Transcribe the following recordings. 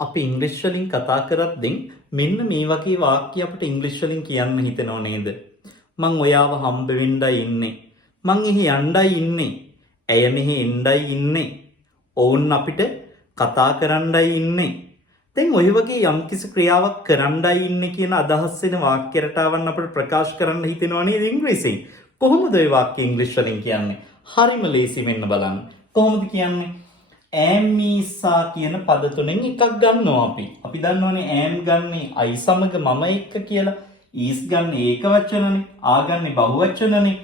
අපි ඉංග්‍රීසි වලින් කතා කරද්දී මෙන්න මේ වගේ වාක්‍ය අපිට ඉංග්‍රීසි වලින් කියන්න හිතෙනව නේද? මං ඔයාව හම්බ වෙන්නයි ඉන්නේ. මං එහි යණ්ඩයි ඉන්නේ. ඇය මෙහි එන්නයි ඉන්නේ. ඔවුන් අපිට කතා කරන්නයි ඉන්නේ. දැන් ඔය වගේ යම්කිසි ක්‍රියාවක් කරන්නයි ඉන්නේ කියන අදහස් වෙන වාක්‍ය රටාවන් අපිට ප්‍රකාශ කරන්න හිතෙනව නේද ඉංග්‍රීසියෙන්? කොහොමද ඔය වාක්‍ය ඉංග්‍රීසි වලින් කියන්නේ? හරිම ලේසි මෙන්න බලන්න. කොහොමද කියන්නේ? ඈම්මීසා කියන පද තුනෙන් එකක් ගන්නවා අපි. අපි දන්නවනේ ඈම් ගන්නේ I සමග මම එක්ක කියලා. ඊස් ගන්න ඒක වචනනේ. ආ ගන්නේ බහු වචනනේ.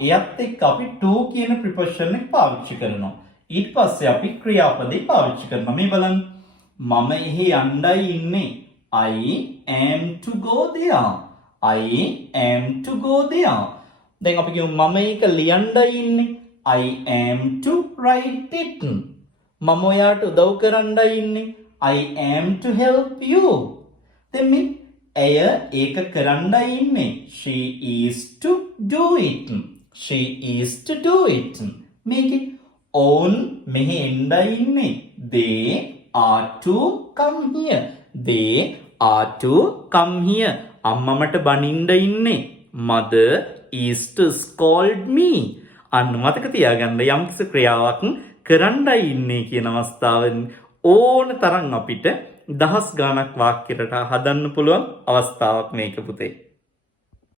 එයත් එක්ක අපි to කියන ප්‍රිපොසිෂන් එක පාවිච්චි කරනවා. ඊට පස්සේ අපි ක්‍රියාපදේ පාවිච්චි කරනවා. මේ බලන්න. මම එහි යණ්ඩයි ඉන්නේ. I am to go there. I am to go there. දැන් අපි කියමු මම ඒක ලියන්නයි ඉන්නේ. I am to write it. මම ඔයාට උදව් කරන්නයි ඉන්නේ. I am to help you. දැන් මේ ඇය ඒක කරන්නයි ඉන්නේ. She is to do it. She is to do it. මේකේ ඔවුන් මෙහි එන්නයි ඉන්නේ. They are to come here. They are to come here. අම්මා මට බනින්න ඉන්නේ. Mother is to scold me. අන්න මතක තියාගන්න යම්කිසි ක්‍රියාවක් කරන්නයි ඉන්නේ කියන අවස්ථාවෙන් ඕන තරම් අපිට දහස් ගාණක් වාක්‍යයට හදන්න පුළුවන් අවස්ථාවක් මේක පුතේ.